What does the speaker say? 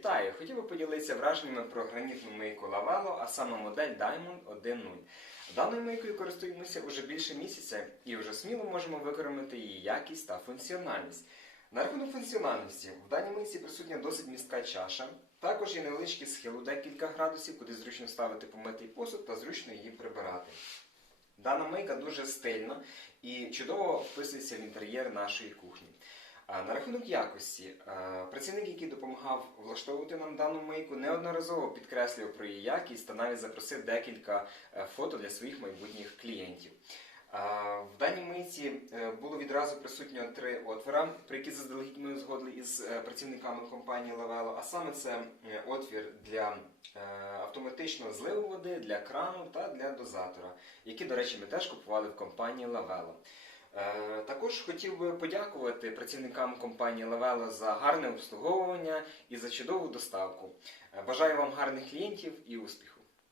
Вітаю! Хотів би поділитися враженнями про гранітну мийку Lavelo, а саме модель Diamond 1.0. Даною мийкою користуємося уже більше місяця і вже сміло можемо використати її якість та функціональність. На рахунок функціональності, в даній мийці присутня досить містка чаша. Також є невеличкий схил у декілька градусів, куди зручно ставити помитий посуд та зручно її прибирати. Дана мийка дуже стильна і чудово вписується в інтер'єр нашої кухні. На рахунок якості, працівник, який допомагав влаштовувати нам дану мийку, неодноразово підкреслював про її якість та навіть запросив декілька е, фото для своїх майбутніх клієнтів. В даній мийці е, було відразу присутньо три отвора, про які заздалегідь ми узгодили із е, працівниками компанії Lavelo, а саме це отвір для автоматичного зливу води, для крану та для дозатора, які, до речі, ми теж купували в компанії Lavelo. Також хотів би подякувати працівникам компанії Lavelo за гарне обслуговування і за чудову доставку. Е, Бажаю вам гарних клієнтів і успіху!